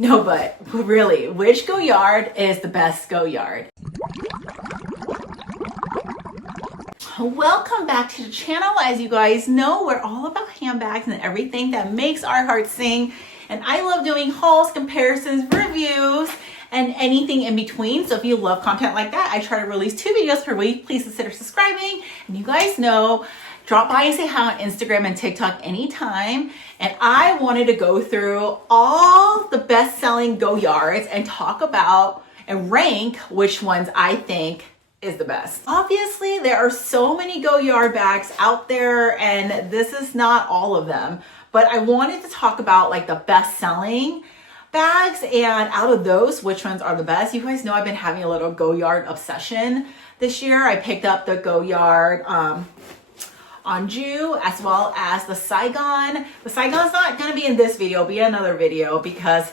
No, but really, which Goyard is the best Goyard? Welcome back to the channel. As you guys know, we're all about handbags and everything that makes our hearts sing. And I love doing hauls, comparisons, reviews, and anything in between. So if you love content like that, I try to release 2 videos per week. Please consider subscribing. And you guys know, drop by and say hi on Instagram and TikTok anytime. And I wanted to go through all the best-selling Goyards and talk about and rank which ones I think is the best. Obviously, there are so many Goyard bags out there, and this is not all of them. But I wanted to talk about like the best-selling bags, and out of those, which ones are the best. You guys know I've been having a little Goyard obsession this year. I picked up the Goyard Onju as well as the Saigon. The Saigon's not going to be in this video, it'll be another video, because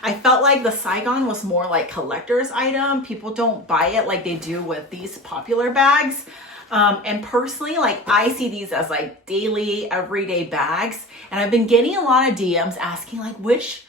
I felt like the Saigon was more like collector's item. People don't buy it like they do with these popular bags. And personally, like I see these as like daily, everyday bags. And I've been getting a lot of DMs asking like which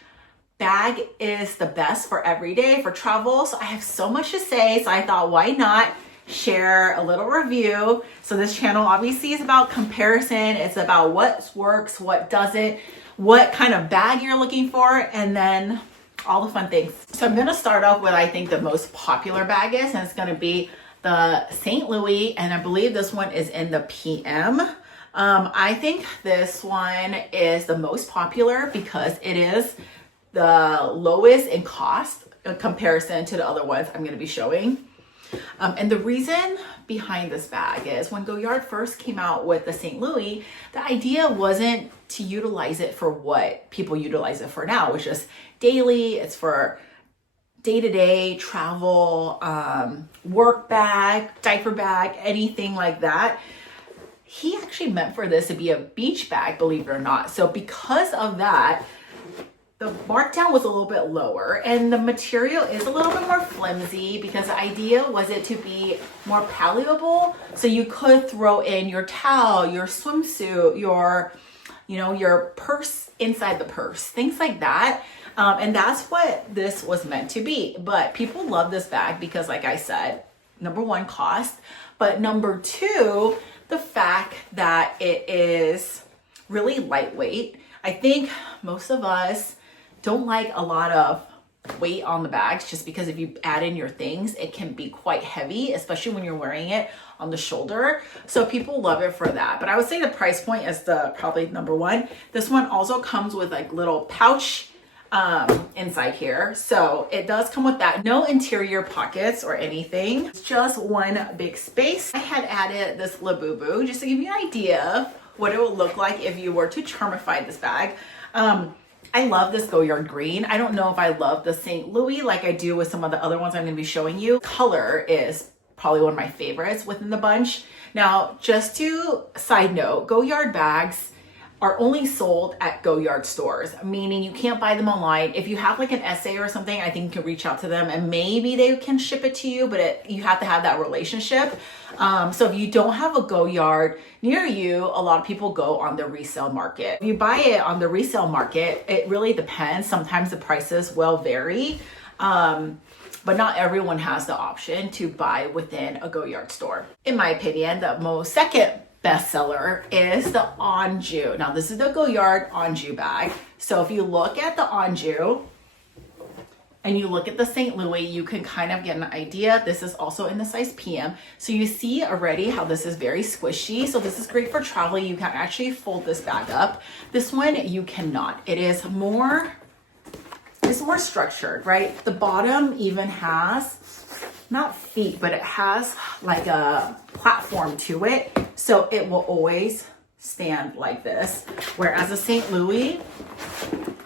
bag is the best for everyday, for travel. So I have so much to say. So I thought, why not share a little review? So this channel obviously is about comparison. It's about what works, what doesn't, what kind of bag you're looking for, and then all the fun things. So I'm gonna start off with I think the most popular bag is, and it's gonna be the St. Louis, and I believe this one is in the PM. I think this one is the most popular because it is the lowest in cost in comparison to the other ones I'm gonna be showing. And the reason behind this bag is when Goyard first came out with the St. Louis, the idea wasn't to utilize it for what people utilize it for now, which is daily. It's for day-to-day travel, work bag, diaper bag, anything like that. He actually meant for this to be a beach bag, believe it or not. So because of that, the markdown was a little bit lower, and the material is a little bit more flimsy because the idea was it to be more palatable. So you could throw in your towel, your swimsuit, your purse inside the purse, things like that. And that's what this was meant to be. But people love this bag because, like I said, number one, cost, but number two, the fact that it is really lightweight. I think most of us don't like a lot of weight on the bags just because if you add in your things, it can be quite heavy, especially when you're wearing it on the shoulder. So people love it for that. But I would say the price point is probably number one. This one also comes with like little pouch inside here. So it does come with that. No interior pockets or anything. It's just one big space. I had added this Labubu just to give you an idea of what it would look like if you were to charmify this bag. I love this Goyard green. I don't know if I love the St. Louis like I do with some of the other ones I'm going to be showing you. Color is probably one of my favorites within the bunch. Now, just to side note, Goyard bags are only sold at Goyard stores, meaning you can't buy them online. If you have like an essay or something, I think you can reach out to them and maybe they can ship it to you, but you have to have that relationship. So if you don't have a Goyard near you, a lot of people go on the resale market. If you buy it on the resale market, it really depends. Sometimes the prices will vary, but not everyone has the option to buy within a Goyard store. In my opinion, the second bestseller is the Onju. Now this is the Goyard Onju bag. So if you look at the Onju and you look at the St. Louis, you can kind of get an idea. This is also in the size PM. So you see already how this is very squishy. So this is great for traveling. You can actually fold this bag up. This one you cannot. It's more structured, right? The bottom even has not feet, but it has like a platform to it. So it will always stand like this. Whereas the St. Louis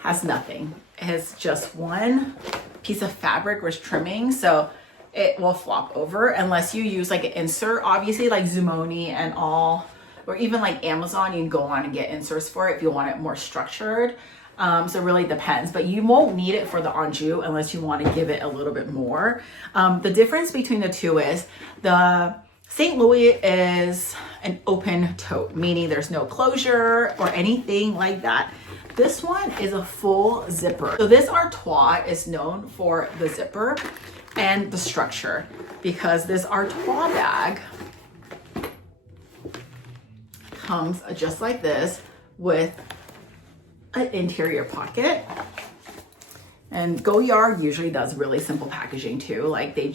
has nothing. It has just one piece of fabric with trimming. So it will flop over unless you use like an insert, obviously like Zoomoni and all, or even like Amazon, you can go on and get inserts for it if you want it more structured. So it really depends, but you won't need it for the Onju unless you want to give it a little bit more. The difference between the two is the St. Louis is an open tote, meaning there's no closure or anything like that. This one is a full zipper. So this Artois is known for the zipper and the structure, because this Artois bag comes just like this with an interior pocket. And Goyard usually does really simple packaging too. Like they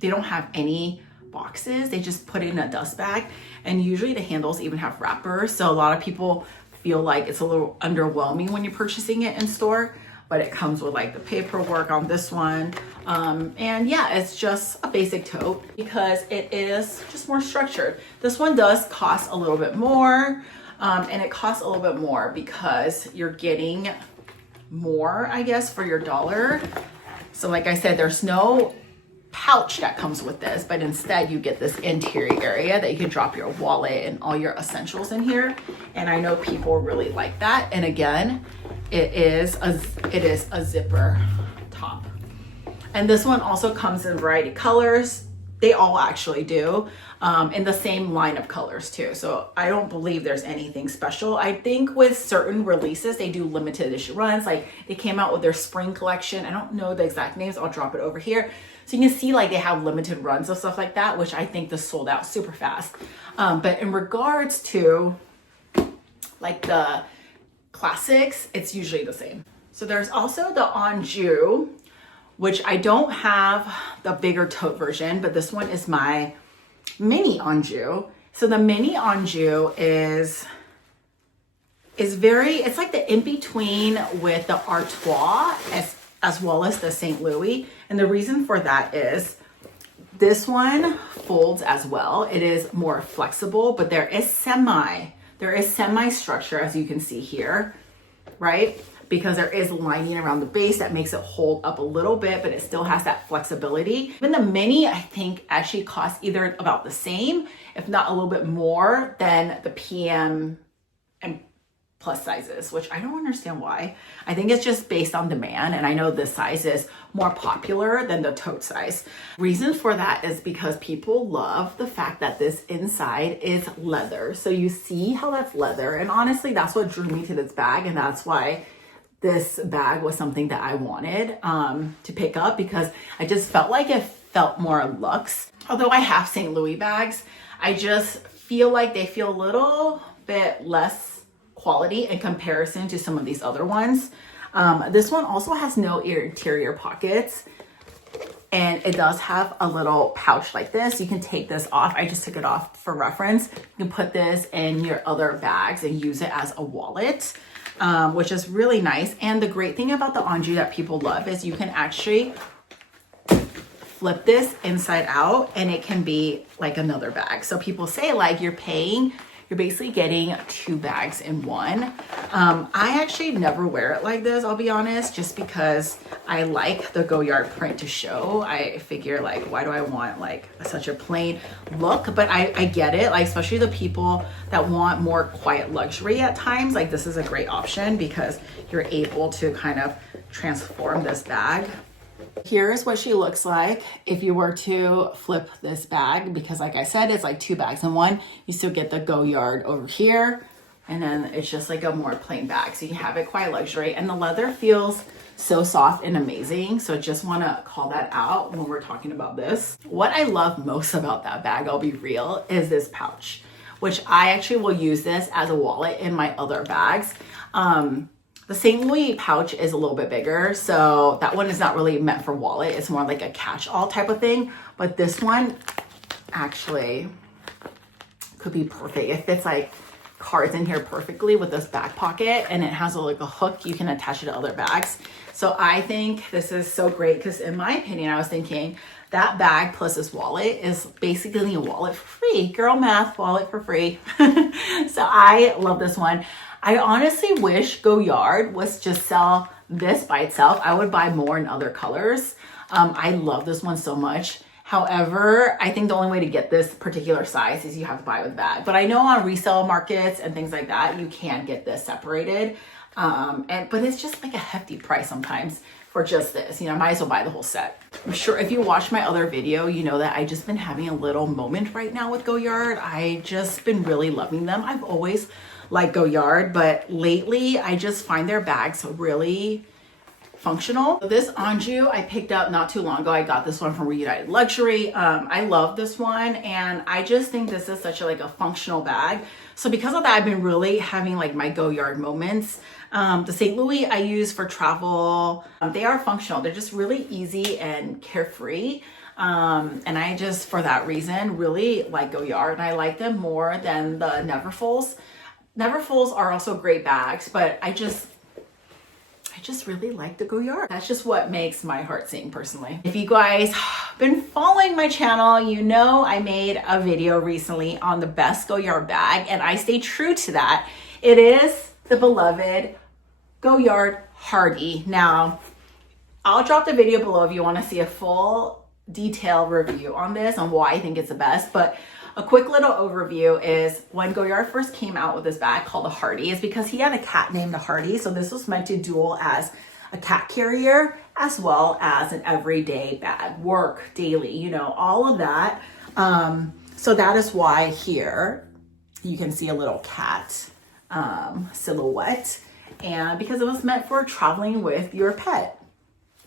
don't have any boxes. They just put it in a dust bag, and usually the handles even have wrappers. So a lot of people feel like it's a little underwhelming when you're purchasing it in store, but it comes with like the paperwork on this one. And yeah, it's just a basic tote because it is just more structured. This one does cost a little bit more, and it costs a little bit more because you're getting more, I guess, for your dollar. So like I said, there's no pouch that comes with this, but instead you get this interior area that you can drop your wallet and all your essentials in here. And I know people really like that. And again, it is a zipper top. And this one also comes in variety colors. They all actually do, in the same line of colors too. So I don't believe there's anything special. I think with certain releases, they do limited edition runs. Like they came out with their spring collection. I don't know the exact names. I'll drop it over here. So you can see like they have limited runs of stuff like that, which I think this sold out super fast. But in regards to like the classics, it's usually the same. So there's also the Onju, which I don't have the bigger tote version, but this one is my mini Onju. So the mini Onju is it's like the in-between with the Artois as well as the St. Louis. And the reason for that is this one folds as well. It is more flexible, but there is semi structure, as you can see here, right? Because there is lining around the base that makes it hold up a little bit, but it still has that flexibility. Even the mini, I think, actually costs either about the same, if not a little bit more than the PM and plus sizes, which I don't understand why. I think it's just based on demand, and I know this size is more popular than the tote size. Reason for that is because people love the fact that this inside is leather. So you see how that's leather, and honestly, that's what drew me to this bag, and that's why this bag was something that I wanted to pick up, because I just felt like it felt more luxe. Although I have St. Louis bags, I just feel like they feel a little bit less quality in comparison to some of these other ones. This one also has no interior pockets, and it does have a little pouch like this. You can take this off. I just took it off for reference. You can put this in your other bags and use it as a wallet, which is really nice. And the great thing about the Onju that people love is you can actually flip this inside out and it can be like another bag. So people say like you're basically getting two bags in one. I actually never wear it like this, I'll be honest, just because I like the Goyard print to show. I figure like, why do I want like such a plain look? But I get it, like especially the people that want more quiet luxury at times, like this is a great option because you're able to kind of transform this bag. Here's what she looks like if you were to flip this bag, because like I said, it's like two bags in one. You still get the Goyard over here, and then it's just like a more plain bag. So you have it quite luxury, and the leather feels so soft and amazing. So just want to call that out when we're talking about this. What I love most about that bag, I'll be real, is this pouch, which I actually will use this as a wallet in my other bags. The St. Louis pouch is a little bit bigger, so that one is not really meant for wallet. It's more like a catch-all type of thing. But this one actually could be perfect. It fits like cards in here perfectly with this back pocket, and it has like a hook you can attach it to other bags. So I think this is so great because in my opinion, I was thinking that bag plus this wallet is basically a wallet for free. Girl math, wallet for free. So I love this one. I honestly wish Goyard was just sell this by itself. I would buy more in other colors. I love this one so much. However, I think the only way to get this particular size is you have to buy it with a bag. But I know on resale markets and things like that, you can get this separated. But it's just like a hefty price sometimes for just this. You know, I might as well buy the whole set. I'm sure if you watched my other video, you know that I just been having a little moment right now with Goyard. I just been really loving them. I've always like Goyard, but lately I just find their bags really functional. This Onju I picked up not too long ago. I got this one from Reunited Luxury. I love this one, and I just think this is such a functional bag. So because of that, I've been really having like my Goyard moments. The St. Louis I use for travel. They are functional. They're just really easy and carefree. And I just, for that reason, really like Goyard, and I like them more than the Neverfulls. Neverfulls are also great bags, but I just really like the Goyard. That's just what makes my heart sing personally. If you guys been following my channel, you know I made a video recently on the best Goyard bag, and I stay true to that. It is the beloved Goyard Hardy. Now, I'll drop the video below if you want to see a full detailed review on this, on why I think it's the best, but a quick little overview is when Goyard first came out with this bag called the Hardy is because he had a cat named the Hardy. So this was meant to dual as a cat carrier as well as an everyday bag, work, daily, you know, all of that. So that is why here you can see a little cat silhouette, and because it was meant for traveling with your pet.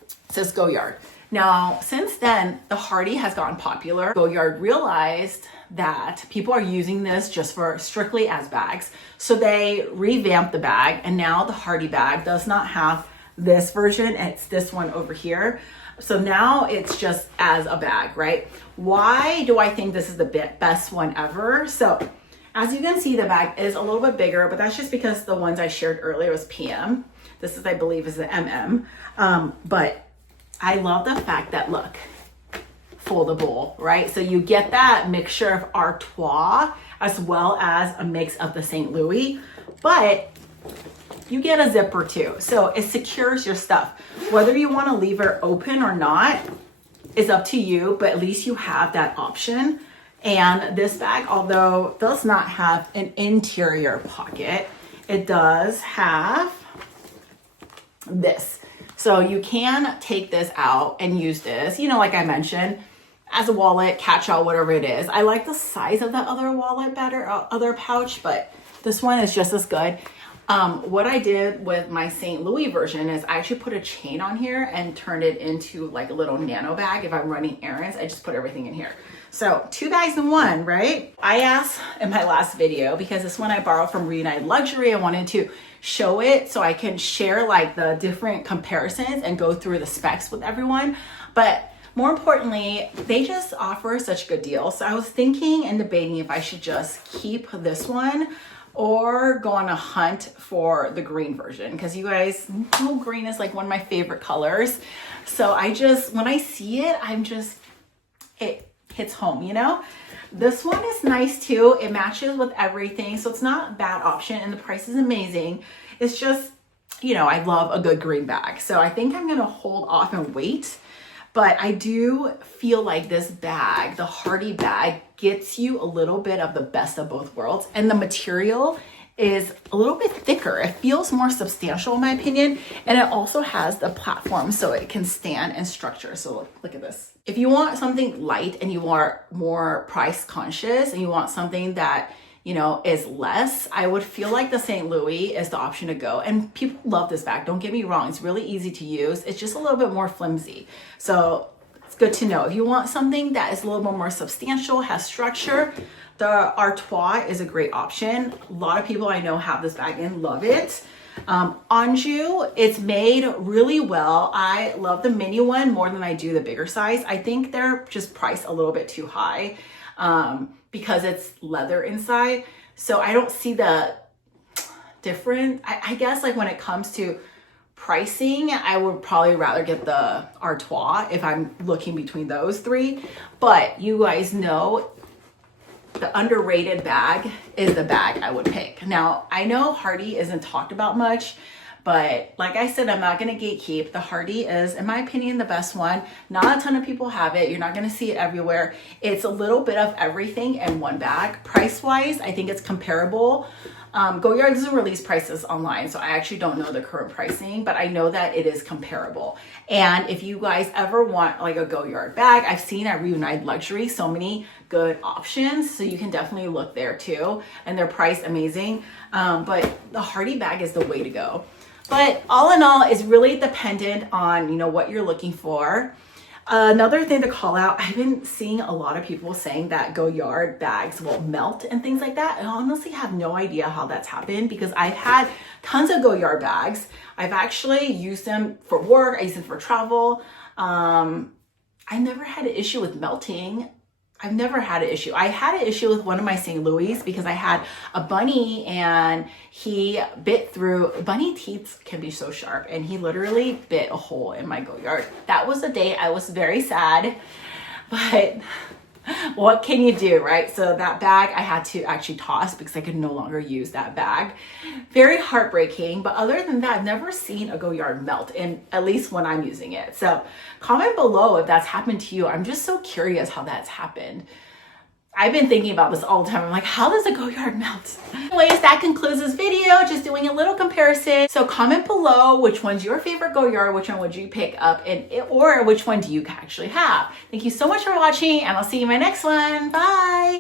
It says Goyard. Now, since then, the Hardy has gotten popular. Goyard realized that people are using this just for strictly as bags. So they revamped the bag, and now the Hardy bag does not have this version. It's this one over here. So now it's just as a bag, right? Why do I think this is the best one ever? So as you can see, the bag is a little bit bigger, but that's just because the ones I shared earlier was PM. This is, I believe, is the MM. But I love the fact that, look, foldable, right? So you get that mixture of Artois as well as a mix of the St. Louis, but you get a zipper too. So it secures your stuff. Whether you want to leave it open or not is up to you, but at least you have that option. And this bag, although does not have an interior pocket, it does have this. So you can take this out and use this, you know, like I mentioned, as a wallet, catch-all, whatever it is. I like the size of the other wallet better, other pouch, but this one is just as good. What I did with my St. Louis version is I actually put a chain on here and turned it into like a little nano bag. If I'm running errands, I just put everything in here. So 2 bags in one, right? I asked in my last video, because this one I borrowed from Reunited Luxury, I wanted to show it so I can share like the different comparisons and go through the specs with everyone. But more importantly, they just offer such good deals. So I was thinking and debating if I should just keep this one or go on a hunt for the green version, because you guys know green is like one of my favorite colors. So I just, when I see it, it hits home, you know? This one is nice too. It matches with everything, so it's not a bad option, and the price is amazing. It's just, you know, I love a good green bag. So I think I'm gonna hold off and wait. But I do feel like this bag, the Hardy bag, gets you a little bit of the best of both worlds. And the material is a little bit thicker. It feels more substantial in my opinion. And it also has the platform so it can stand and structure. So look at this. If you want something light and you are more price conscious and you want something that, you know, is less, I would feel like the St. Louis is the option to go. And people love this bag. Don't get me wrong. It's really easy to use. It's just a little bit more flimsy. So it's good to know. If you want something that is a little bit more substantial, has structure, the Artois is a great option. A lot of people I know have this bag and love it. Onju, it's made really well. I love the mini one more than I do the bigger size. I think they're just priced a little bit too high. Because it's leather inside. So I don't see the difference. I guess like when it comes to pricing, I would probably rather get the Artois if I'm looking between those three. But you guys know the underrated bag is the bag I would pick. Now, I know Hardy isn't talked about much, but like I said, I'm not going to gatekeep. The Hardy is, in my opinion, the best one. Not a ton of people have it. You're not going to see it everywhere. It's a little bit of everything in one bag. Price-wise, I think it's comparable. Goyard doesn't release prices online, so I actually don't know the current pricing, but I know that it is comparable. And if you guys ever want like a Goyard bag, I've seen at Reunited Luxury so many good options. So you can definitely look there too. And they're priced amazing. But the Hardy bag is the way to go. But all in all, it's really dependent on, you know, what you're looking for. Another thing to call out, I've been seeing a lot of people saying that Goyard bags will melt and things like that. I honestly have no idea how that's happened because I've had tons of Goyard bags. I've actually used them for work. I use them for travel. I never had an issue with melting. I've never had an issue. I had an issue with one of my St. Louis because I had a bunny and he bit through, bunny teeth can be so sharp, and he literally bit a hole in my Goyard. That was the day I was very sad, but what can you do, right? So that bag I had to actually toss because I could no longer use that bag. Very heartbreaking, but other than that, I've never seen a Goyard melt, and at least when I'm using it. So comment below if that's happened to you. I'm just so curious how that's happened. I've been thinking about this all the time. I'm like, how does a Goyard melt? Anyways, that concludes this video, just doing a little comparison. So comment below which one's your favorite Goyard, which one would you pick up, or which one do you actually have. Thank you so much for watching, and I'll see you in my next one. Bye.